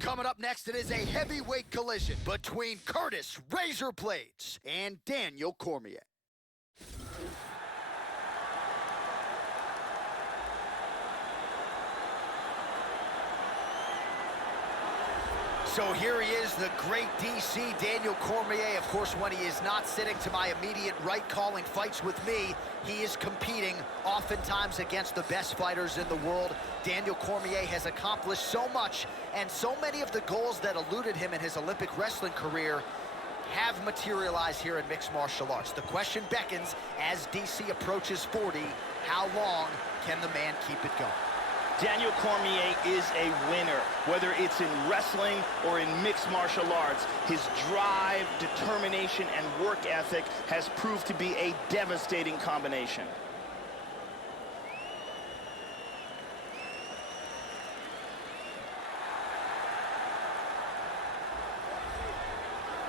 Coming up next, it is a heavyweight collision between Curtis Razor Blades and Daniel Cormier. So here he is, the great DC, Daniel Cormier. Of course, when he is not sitting to my immediate right calling fights with me, he is competing oftentimes against the best fighters in the world. Daniel Cormier has accomplished so much, and so many of the goals that eluded him in his Olympic wrestling career have materialized here in mixed martial arts. The question beckons as DC approaches 40, how long can the man keep it going? Daniel Cormier is a winner, whether it's in wrestling or in mixed martial arts. His drive, determination, and work ethic has proved to be a devastating combination.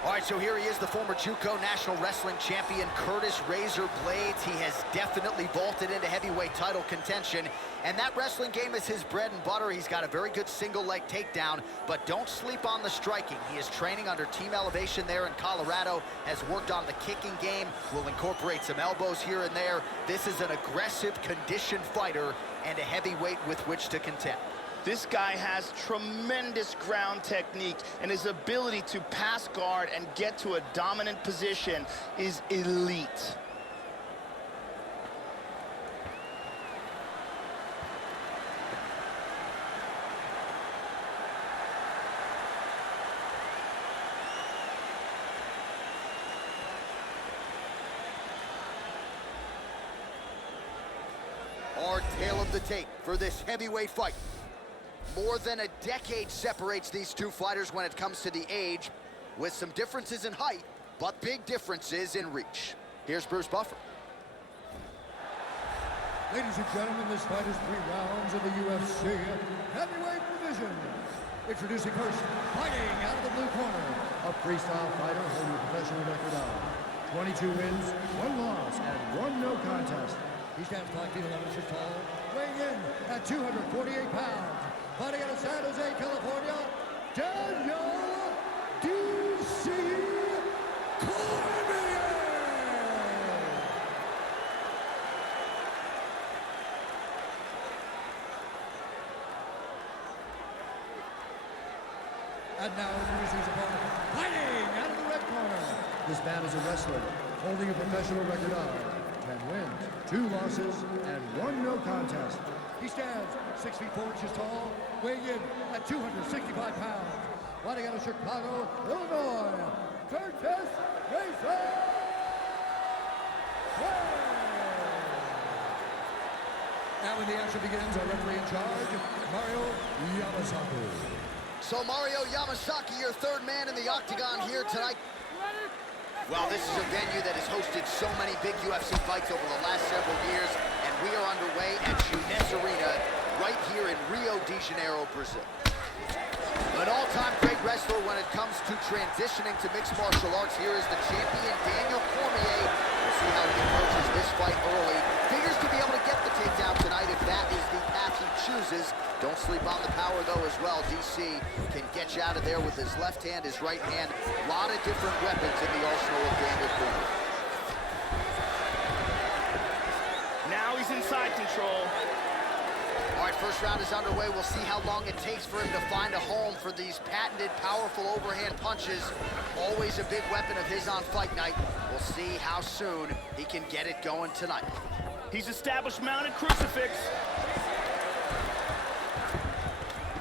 All right, so here he is, the former JUCO National Wrestling Champion, Curtis Razor Blades. He has definitely vaulted into heavyweight title contention, and that wrestling game is his bread and butter. He's got a very good single leg takedown, but don't sleep on the striking. He is training under Team Elevation there in Colorado, has worked on the kicking game, will incorporate some elbows here and there. This is an aggressive, conditioned fighter and a heavyweight with which to contend. This guy has tremendous ground technique, and his ability to pass guard and get to a dominant position is elite. Our tale of the tape for this heavyweight fight. More than a decade separates these two fighters when it comes to the age, with some differences in height, but big differences in reach. Here's Bruce Buffer. Ladies and gentlemen, this fight is 3 rounds of the UFC heavyweight division. Introducing first, fighting out of the blue corner, a freestyle fighter holding a professional record of 22 wins, 1 loss, and 1 no contest. He stands 5 feet 11 inches tall, weighing in at 248 pounds. Fighting out of San Jose, California, Daniel DC Cormier! And now introducing his opponent, fighting out of the red corner. This man is a wrestler, holding a professional record of 10 wins, 2 losses, and 1 no contest. He stands 6 feet 4 inches tall, weighing in at 265 pounds. Fighting out of Chicago, Illinois, Curtis Razor Blades! Now when the action begins, our referee in charge, Mario Yamasaki. So Mario Yamasaki, your third man in the octagon here tonight. Well, this is a venue that has hosted so many big UFC fights over the last several years, and we are underway at Juness Arena right here in Rio de Janeiro, Brazil. An all-time great wrestler when it comes to transitioning to mixed martial arts. Here is the champion, Daniel Cormier. We'll see how he approaches this fight early. Figures to be able to get the takedown tonight if that is the path he chooses. Don't sleep on the power, though, as well. DC can get you out of there with his left hand, his right hand. A lot of different weapons in the arsenal of Daniel Cormier. Now he's inside control. All right, first round is underway. We'll see how long it takes for him to find a home for these patented, powerful overhand punches. Always a big weapon of his on fight night. We'll see how soon he can get it going tonight. He's established mounted crucifix.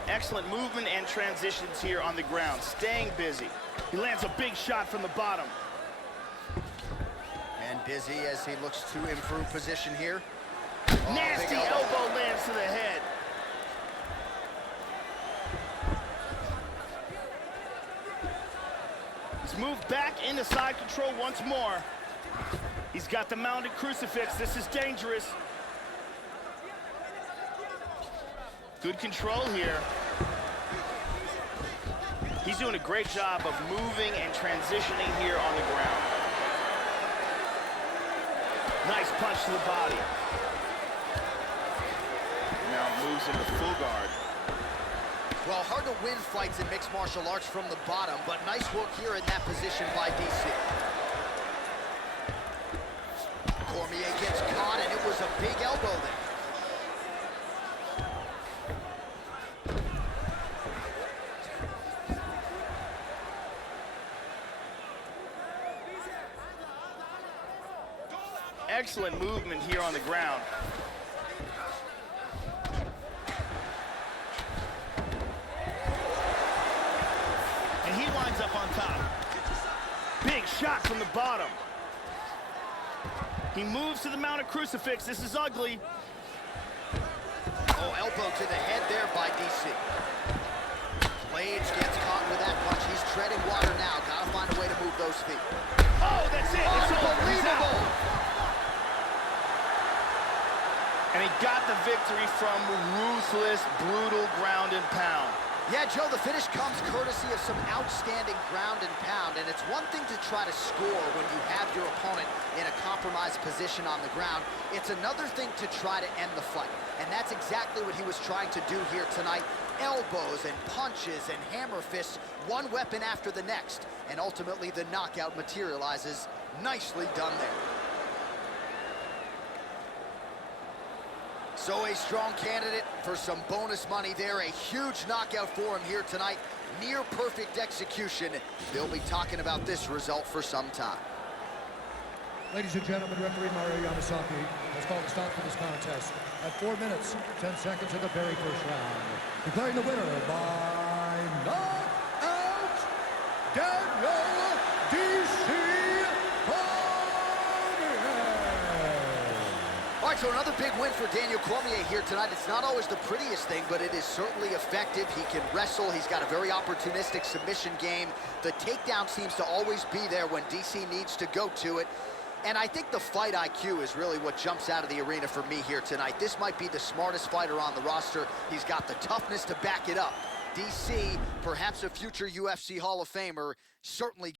Excellent movement and transitions here on the ground, staying busy. He lands a big shot from the bottom. And busy as he looks to improve position here. Nasty elbow lands to the head. He's moved back into side control once more. He's got the mounted crucifix. This is dangerous. Good control here. He's doing a great job of moving and transitioning here on the ground. Nice punch to the body. Now moves into full guard. Well, hard to win fights in mixed martial arts from the bottom, but nice work here in that position by DC. Cormier gets caught, and it was a big elbow there. Excellent movement here on the ground. And he winds up on top. Big shot from the bottom. He moves to the mounted crucifix. This is ugly. Oh, elbow to the head there by DC. Blades gets caught with that punch. He's treading water now. Gotta find a way to move those feet. Oh, that's it. It's over. He's out. And he got the victory from ruthless, brutal ground and pound. Yeah, Joe, the finish comes courtesy of some outstanding ground and pound, and it's one thing to try to score when you have your opponent in a compromised position on the ground. It's another thing to try to end the fight, and that's exactly what he was trying to do here tonight. Elbows and punches and hammer fists, one weapon after the next, and ultimately the knockout materializes. Nicely done there. So a strong candidate for some bonus money there. A huge knockout for him here tonight. Near perfect execution. They'll be talking about this result for some time. Ladies and gentlemen, referee Mario Yamasaki has called a stop to this contest at 4 minutes, 10 seconds of the very first round. Declaring the winner by knockout, Daniel DC. All right, so another big win for Daniel Cormier here tonight. It's not always the prettiest thing, but it is certainly effective. He can wrestle. He's got a very opportunistic submission game. The takedown seems to always be there when DC needs to go to it. And I think the fight IQ is really what jumps out of the arena for me here tonight. This might be the smartest fighter on the roster. He's got the toughness to back it up. DC, perhaps a future UFC Hall of Famer, certainly.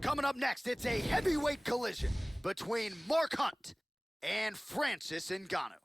Coming up next, it's a heavyweight collision between Mark Hunt and Francis Ngannou.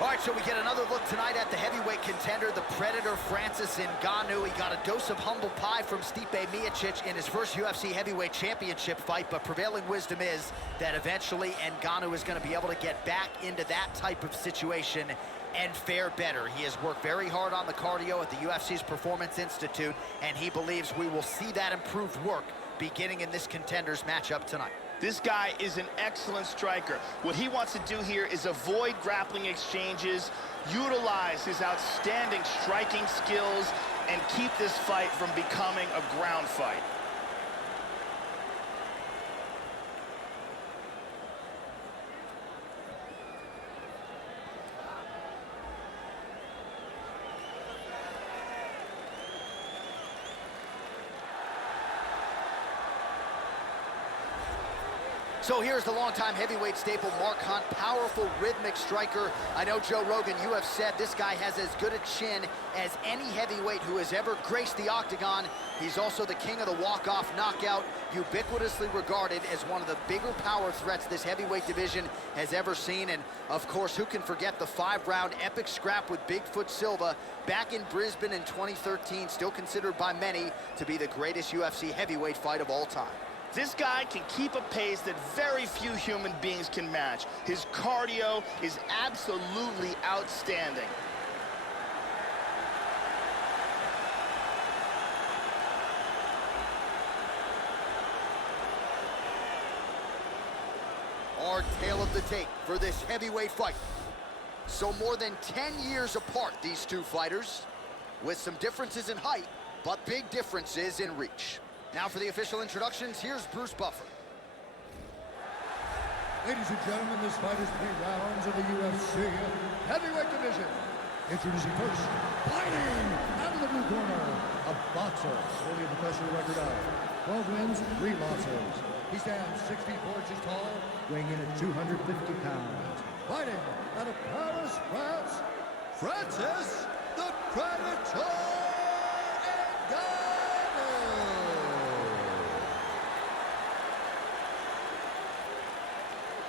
All right, so we get another look tonight at the heavyweight contender, the Predator Francis Ngannou. He got a dose of humble pie from Stipe Miocic in his first UFC heavyweight championship fight, but prevailing wisdom is that eventually Ngannou is going to be able to get back into that type of situation and fare better. He has worked very hard on the cardio at the UFC's Performance Institute, and he believes we will see that improved work beginning in this contenders matchup tonight. This guy is an excellent striker. What he wants to do here is avoid grappling exchanges, utilize his outstanding striking skills, and keep this fight from becoming a ground fight. So here's the longtime heavyweight staple, Mark Hunt, powerful rhythmic striker. I know, Joe Rogan, you have said this guy has as good a chin as any heavyweight who has ever graced the octagon. He's also the king of the walk-off knockout, ubiquitously regarded as one of the bigger power threats this heavyweight division has ever seen. And of course, who can forget the 5-round epic scrap with Bigfoot Silva back in Brisbane in 2013, still considered by many to be the greatest UFC heavyweight fight of all time. This guy can keep a pace that very few human beings can match. His cardio is absolutely outstanding. Our tale of the tape for this heavyweight fight. So more than 10 years apart, these two fighters, with some differences in height, but big differences in reach. Now for the official introductions, here's Bruce Buffer. Ladies and gentlemen, this fight is 3 rounds of the UFC heavyweight division. Introducing first, fighting out of the blue corner, a boxer holding a professional record of 12 wins, 3 losses. He stands 6 feet 4 inches tall, weighing in at 250 pounds. Fighting out of Paris, France, Francis the Predator Ngannou.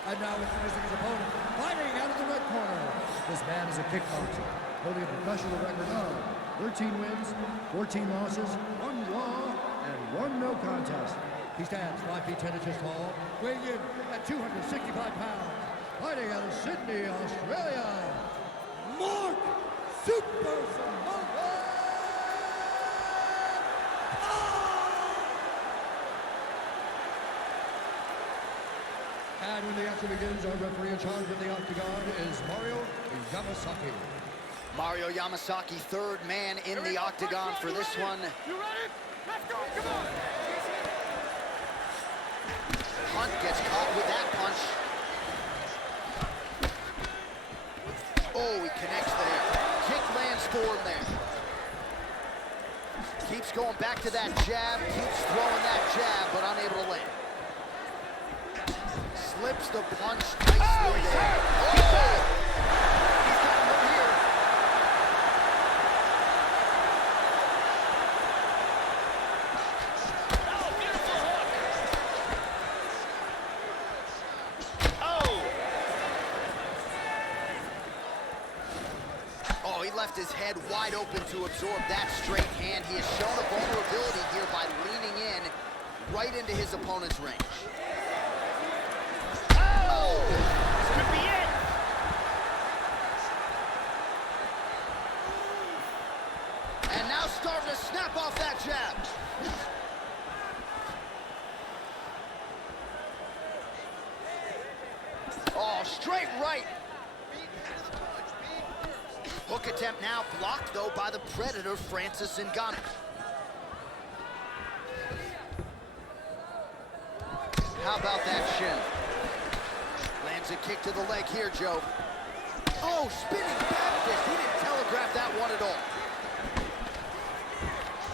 And now introducing his opponent, fighting out of the red corner. This man is a kickboxer, holding a professional record of 13 wins, 14 losses, 1 draw, and 1 no contest. He stands 5 feet 10 inches tall, weighing in at 265 pounds. Fighting out of Sydney, Australia, Mark Super Samoa. And when the action begins, our referee in charge of the octagon is Mario Yamasaki. Mario Yamasaki, third man in the octagon for this one. You ready? Let's go, come on! Hunt gets caught with that punch. Oh, he connects there. Kick lands for him there. Keeps going back to that jab, keeps throwing that jab, but unable to land. Slips the punch nicely there. Oh! He's got him here. Oh, he left his head wide open to absorb that straight hand. He has shown a vulnerability here by leaning in right into his opponent's range. Oh! This could be it. And now starting to snap off that jab. Oh, straight right. Hook attempt now blocked, though, by the Predator, Francis Ngannou. How about that shin? Lands a kick to the leg here, Joe. Oh, spinning back fist. He didn't telegraph that one at all.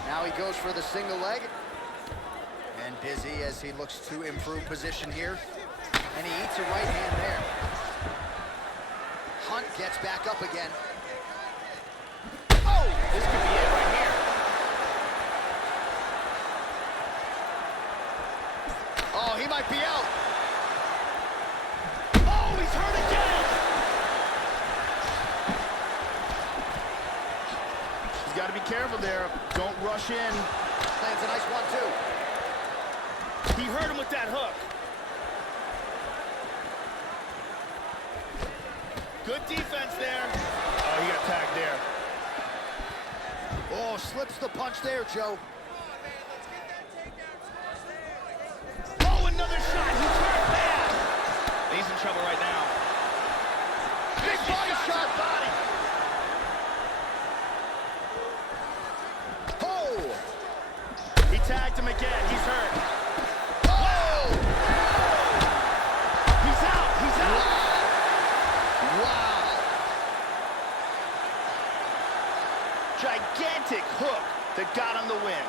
Now he goes for the single leg. And busy as he looks to improve position here. And he eats a right hand there. Hunt gets back up again. Oh! This could be it right here. Oh, he might be out. Oh, he's hurt again! He's got to be careful there. Don't rush in. Lands a nice one, too. He hurt him with that hook. Good defense there. Oh, he got tagged there. Oh, slips the punch there, Joe. Oh, another shot. He's hurt bad. He's in trouble right now. Big body shot. Body. Oh! He tagged him again. He's hurt. Oh! He's out. He's out. Wow! Gigantic hook that got him the win.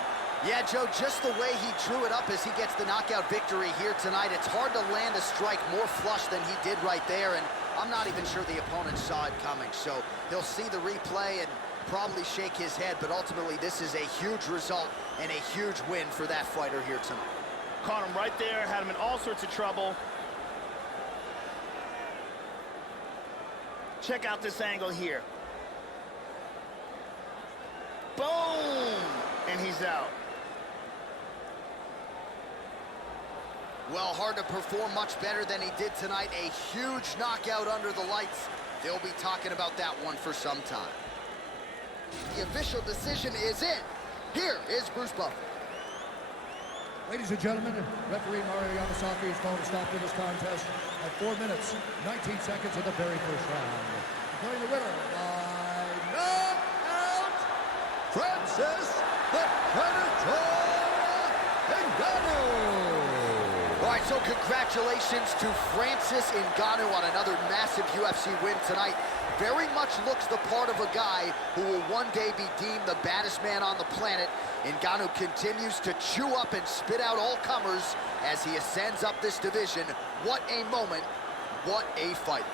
Yeah, Joe, just the way he drew it up as he gets the knockout victory here tonight, it's hard to land a strike more flush than he did right there, and I'm not even sure the opponent saw it coming, so he'll see the replay and probably shake his head, but ultimately this is a huge result and a huge win for that fighter here tonight. Caught him right there, had him in all sorts of trouble. Check out this angle here. Boom! And he's out. Well, hard to perform much better than he did tonight. A huge knockout under the lights. They'll be talking about that one for some time. The official decision is in. Here is Bruce Buffer. Ladies and gentlemen, referee Mario Yamasaki is called to stop to this contest at 4 minutes, 19 seconds of the very first round. Declaring the winner by knockout, Francis the Predator Ngannou. right, so congratulations to Francis Ngannou on another massive UFC win tonight. Very much looks the part of a guy who will one day be deemed the baddest man on the planet. Ngannou continues to chew up and spit out all comers as he ascends up this division. What a moment, what a fight.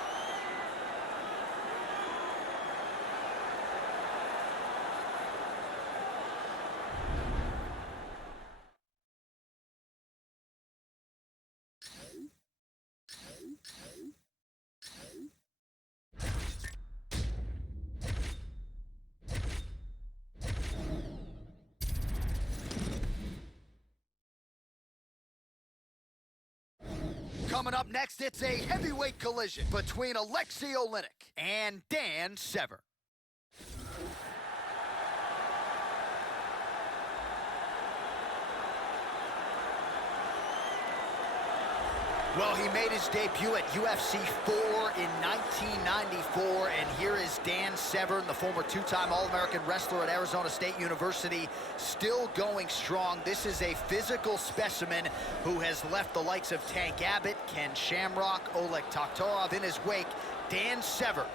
Coming up next, it's a heavyweight collision between Alexei Oleinik and Dan Severn. Well, he made his debut at UFC 4 in 1994, and here is Dan Severn, the former two-time All-American wrestler at Arizona State University, still going strong. This is a physical specimen who has left the likes of Tank Abbott, Ken Shamrock, Oleg Taktarov in his wake. Dan Severn,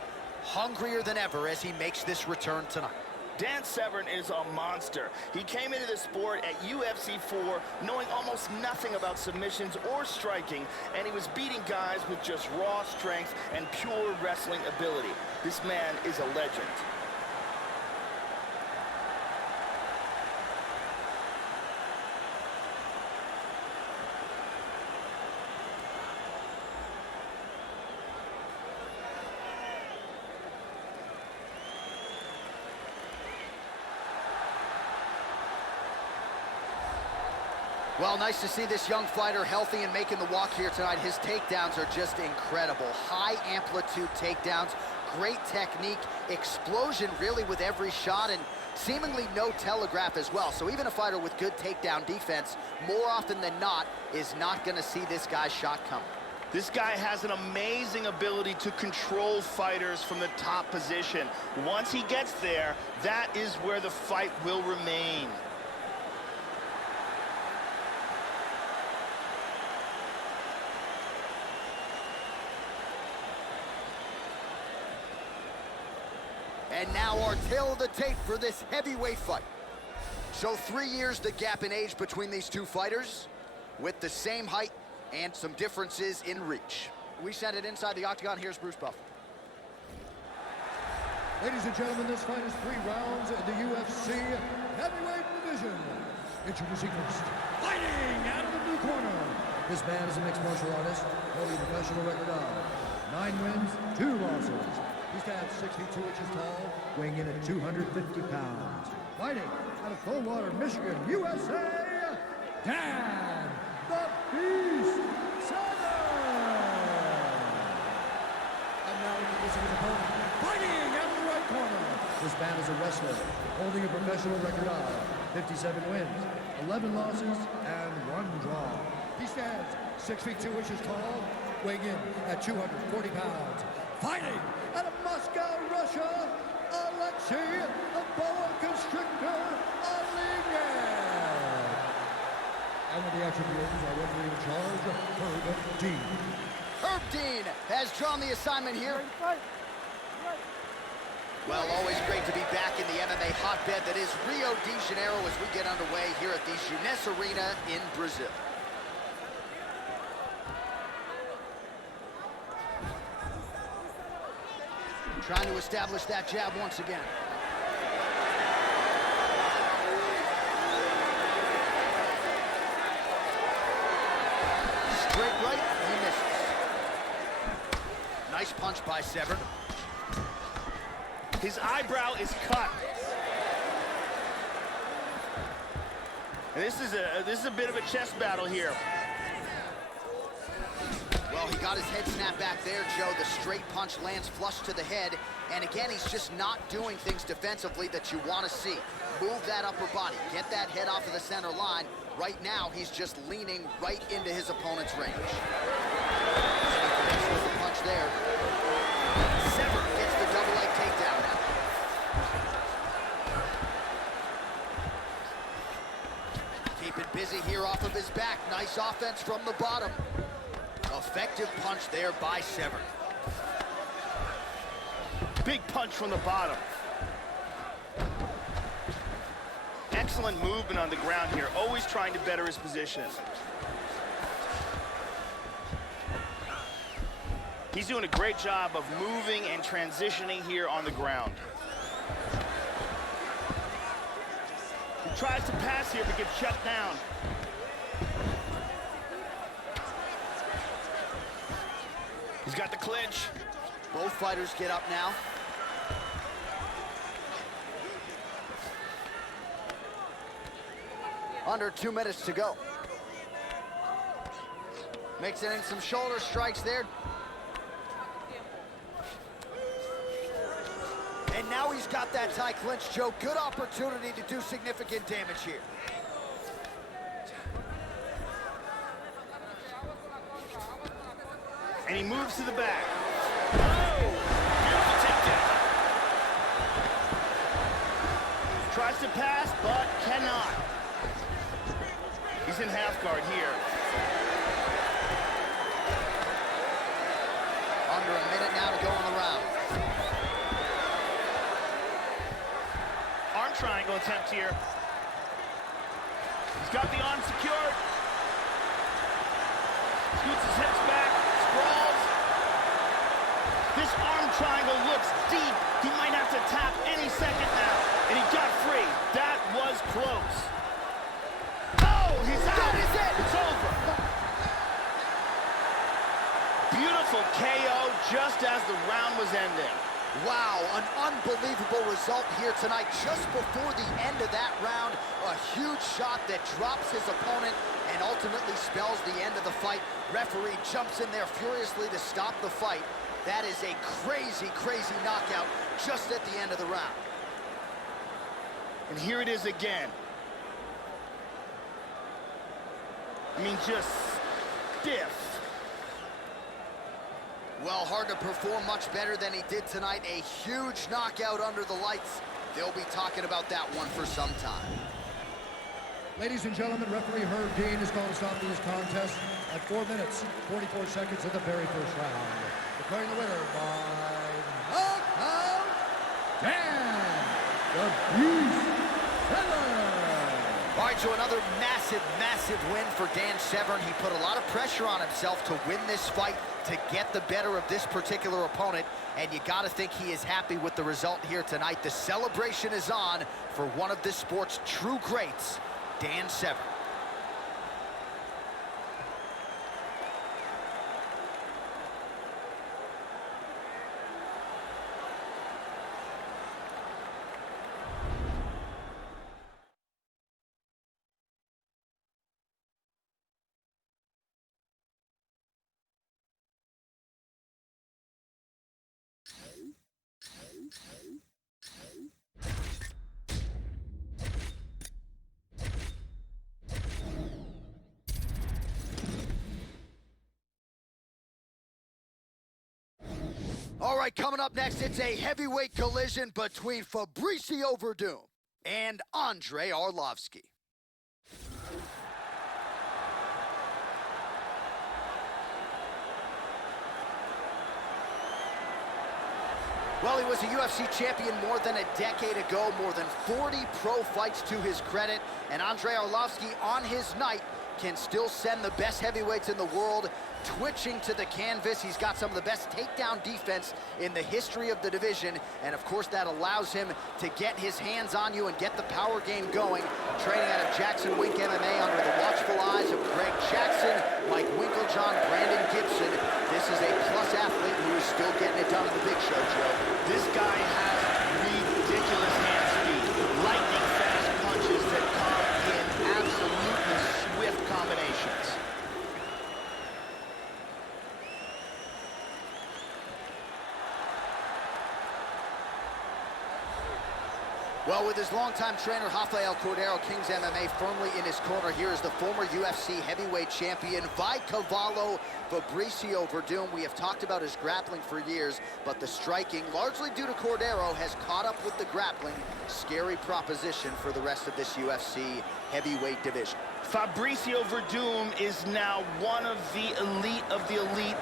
hungrier than ever as he makes this return tonight. Dan Severn is a monster. He came into the sport at UFC 4 knowing almost nothing about submissions or striking, and he was beating guys with just raw strength and pure wrestling ability. This man is a legend. Well, nice to see this young fighter healthy and making the walk here tonight. His takedowns are just incredible. High amplitude takedowns, great technique, explosion really with every shot, and seemingly no telegraph as well. So even a fighter with good takedown defense, more often than not, is not going to see this guy's shot coming. This guy has an amazing ability to control fighters from the top position. Once he gets there, that is where the fight will remain. And now our tail of the tape for this heavyweight fight. So 3 years the gap in age between these two fighters, with the same height and some differences in reach. We send it inside the octagon. Here's Bruce Buff. Ladies and gentlemen, this fight is 3 rounds in the UFC heavyweight division. Introducing first, fighting out of the blue corner. This man is a mixed martial artist, holding a professional record of 9 wins, 2 losses. He stands 6 feet 2 inches tall, weighing in at 250 pounds. Fighting out of Coldwater, Michigan, USA, Dan the Beast Severn. And now introducing his opponent, fighting out of the right corner. This man is a wrestler, holding a professional record of 57 wins, 11 losses, and 1 draw. He stands 6 feet 2 inches tall, weighing in at 240 pounds. Fighting out of Moscow, Russia, Alexei, the boa constrictor, Oleinik. And with the action begins, our referee in charge, Herb Dean. Herb Dean has drawn the assignment here. Well, always great to be back in the MMA hotbed that is Rio de Janeiro as we get underway here at the Jeunesse Arena in Brazil. Trying to establish that jab once again. Straight right, he misses. Nice punch by Severn. His eyebrow is cut. And this is a bit of a chess battle here. Well, he got his head snapped back there, Joe. The straight punch lands flush to the head. And again, he's just not doing things defensively that you want to see. Move that upper body. Get that head off of the center line. Right now, he's just leaning right into his opponent's range. Connects with the punch there. Severn gets the double leg takedown now. Keeping busy here off of his back. Nice offense from the bottom. Effective punch there by Severn. Big punch from the bottom. Excellent movement on the ground here, always trying to better his position. He's doing a great job of moving and transitioning here on the ground. He tries to pass here but gets shut down. He's got the clinch. Both fighters get up now. Under 2 minutes to go. Mixing in some shoulder strikes there. And now he's got that tie clinch, Joe. Good opportunity to do significant damage here. And he moves to the back. Oh! Beautiful takedown. Tries to pass, but cannot. He's in half guard here. Under a minute now to go in the round. Arm triangle attempt here. He's got the arm secured. Scoots his hips back, sprawls. This arm triangle looks deep. He might have to tap any second now. And he got free. That was close. Oh, he's out. That is it. It's over. Beautiful KO just as the round was ending. Wow, an unbelievable result here tonight. Just before the end of that round, a huge shot that drops his opponent and ultimately spells the end of the fight. Referee jumps in there furiously to stop the fight. That is a crazy, crazy knockout just at the end of the round. And here it is again. I mean, just stiff. Well, hard to perform much better than he did tonight. A huge knockout under the lights. They'll be talking about that one for some time. Ladies and gentlemen, referee Herb Dean has called a stop to this contest at 4 minutes, 44 seconds of the very first round. Declaring the winner by knockout, Dan the Beast Severn. All right, so another massive, massive win for Dan Severn. He put a lot of pressure on himself to win this fight, to get the better of this particular opponent, and you got to think he is happy with the result here tonight. The celebration is on for one of this sport's true greats, Dan Severn. All right, coming up next, it's a heavyweight collision between Fabricio Werdum and Andrei Arlovski. Well, he was a UFC champion more than a decade ago, more than 40 pro fights to his credit, and Andrei Arlovski on his night can still send the best heavyweights in the world twitching to the canvas. He's got some of the best takedown defense in the history of the division, and of course that allows him to get his hands on you and get the power game going. Training out of Jackson Wink MMA under the watchful eyes of Greg Jackson, Mike Winklejohn, Brandon Gibson. This is a plus athlete who is still getting it done in the big show, Joe. This guy has ridiculous hand speed, lightning fast punches that come in absolutely swift combinations. Well, with his longtime trainer, Rafael Cordero, Kings MMA, firmly in his corner, here is the former UFC heavyweight champion, by Cavallo, Fabricio Werdum. We have talked about his grappling for years, but the striking, largely due to Cordero, has caught up with the grappling. Scary proposition for the rest of this UFC heavyweight division. Fabricio Verdum is now one of the elite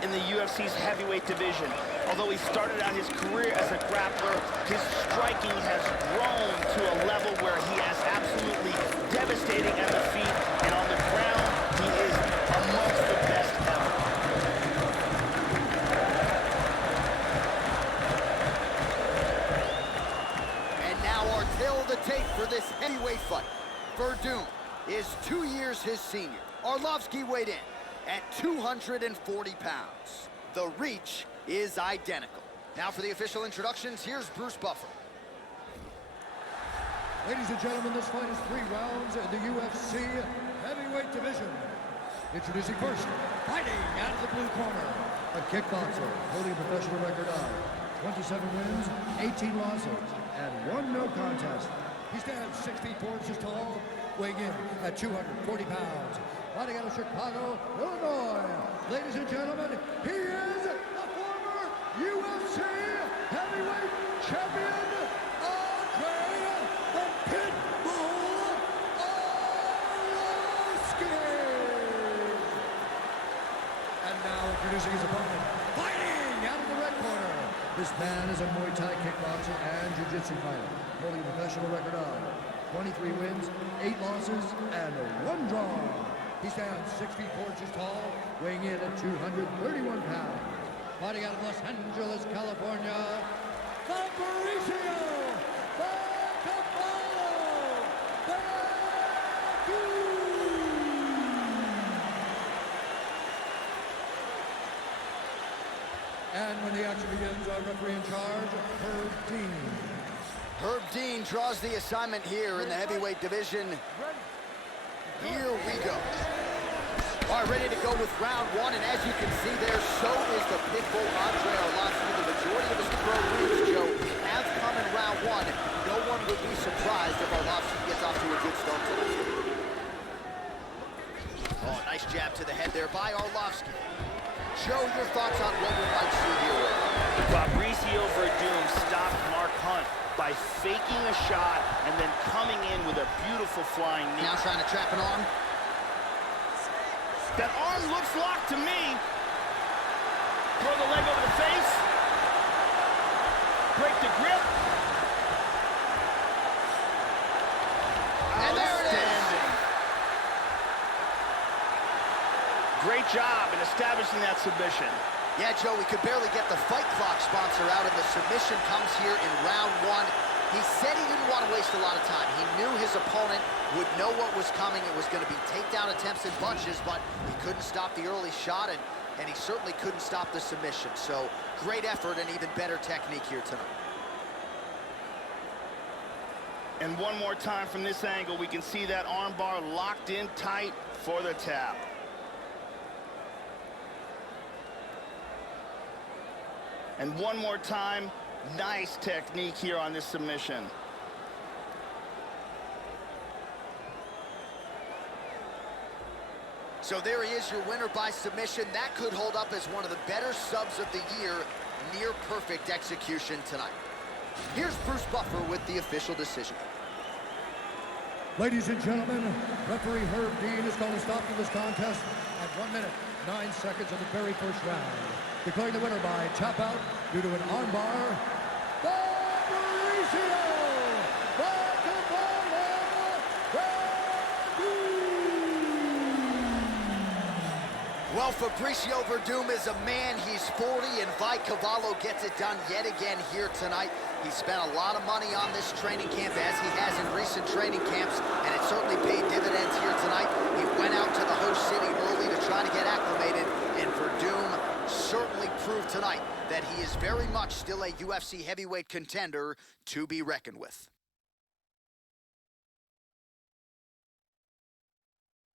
in the UFC's heavyweight division. Although he started out his career as a grappler, his striking has grown to a level where he is absolutely devastating at the feet, and on the ground, he is amongst the best ever. And now our tale of the tape for this heavyweight fight. Verdum is 2 years his senior. Arlovsky weighed in at 240 pounds. The reach is identical. Now for the official introductions, here's Bruce Buffer. Ladies and gentlemen, this fight is 3 rounds in the UFC heavyweight division. Introducing first, fighting out of the blue corner, a kickboxer holding a professional record of 27 wins, 18 losses, and 1 no contest. He stands 6 feet 4 inches tall, weighing in at 240 pounds. Fighting out of Chicago, Illinois. Ladies and gentlemen, he is the former UFC heavyweight champion, Andre the Pitbull Arlovsky. And now introducing his opponent, fighting out of the red corner. This man is a Muay Thai kickboxer and jiu-jitsu fighter, holding a professional record of 23 wins, 8 losses, and 1 draw. He stands 6 feet 4 inches tall, weighing in at 231 pounds. Fighting out of Los Angeles, California, Fabricio And when the action begins, our referee in charge, Herb Dean. Herb Dean draws the assignment here in the heavyweight division. Here we go. All right, ready to go with round 1, and as you can see there, so is the Pitbull Andre Arlovsky. The majority of his pro moves, Joe, have come in round 1. No one would be surprised if Arlovsky gets off to a good start tonight. Oh, nice jab to the head there by Arlovsky. Joe, your thoughts on what we might see here? Fabricio Verdum stopped Mark Hunt by faking a shot and then coming in with a beautiful flying knee. Now trying to trap an arm. That arm looks locked to me. Throw the leg over the face. Break the grip. And there it is. Great job in establishing that submission. Yeah, Joe, we could barely get the Fight Clock sponsor out, and the submission comes here in round 1. He said he didn't want to waste a lot of time. He knew his opponent would know what was coming. It was going to be takedown attempts in bunches, but he couldn't stop the early shot, and he certainly couldn't stop the submission. So great effort and even better technique here tonight. And one more time from this angle, we can see that arm bar locked in tight for the tap. And one more time, nice technique here on this submission. So there he is, your winner by submission. That could hold up as one of the better subs of the year. Near perfect execution tonight. Here's Bruce Buffer with the official decision. Ladies and gentlemen, referee Herb Dean is going to stop this contest at 1 minute, 9 seconds of the very first round. Declaring the winner by tap out due to an armbar, Fabricio Well, Fabricio Verdum is a man. He's 40, and Cavallo gets it done yet again here tonight. He spent a lot of money on this training camp, as he has in recent training camps, and it certainly paid dividends here tonight. He went out to the host city early to try to get acclimated, and Verdum certainly proved tonight that he is very much still a UFC heavyweight contender to be reckoned with.